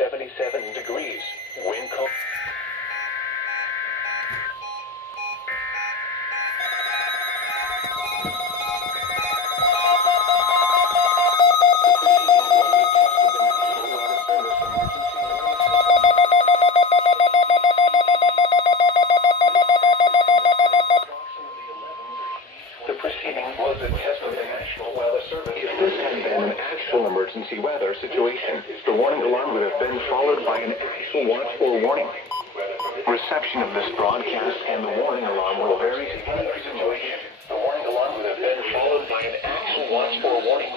77 degrees. Wind calm. The proceeding was a test of the National Weather Service. If this had been an actual emergency weather situation, the warning alarm would have been followed by an actual watch for warning. Reception of this broadcast and the warning alarm will vary to any situation. The warning alarm would have been followed by an actual watch for warning.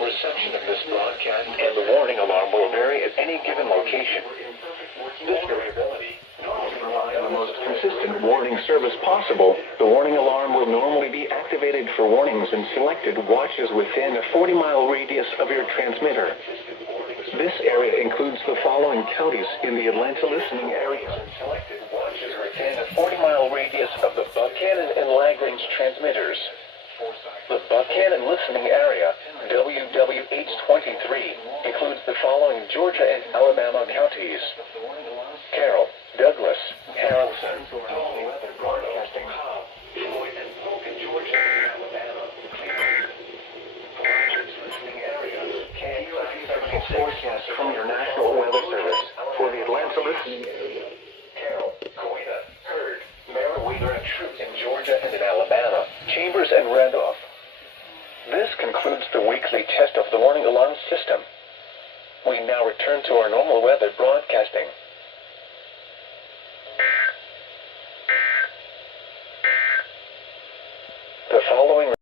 Reception of this broadcast and the warning alarm will vary at any given location. This variability normally provides the most consistent warning service possible. The warning alarm will normally be activated for warnings in selected watches within a 40-mile radius of your transmitter. This area includes the following counties in the Atlanta listening area. Selected watches within a 40-mile radius of the Buchanan and Lagrange transmitters. The Buchanan listening area, WWH-23, includes the following Georgia and Alabama counties: Carroll, Douglas, Harrison, Weather Broadcasting Hub, Floyd and Vulcan, Georgia and Alabama, Cleveland. Listening areas, KUIC forecast from your National Weather Service for the Atlanta listening area: Carroll, Coita, Heard, Meriwether and Truth in Georgia and in Alabama, Chambers and Randolph. This concludes the weekly test of the warning alarm system. We now return to our normal weather broadcasting.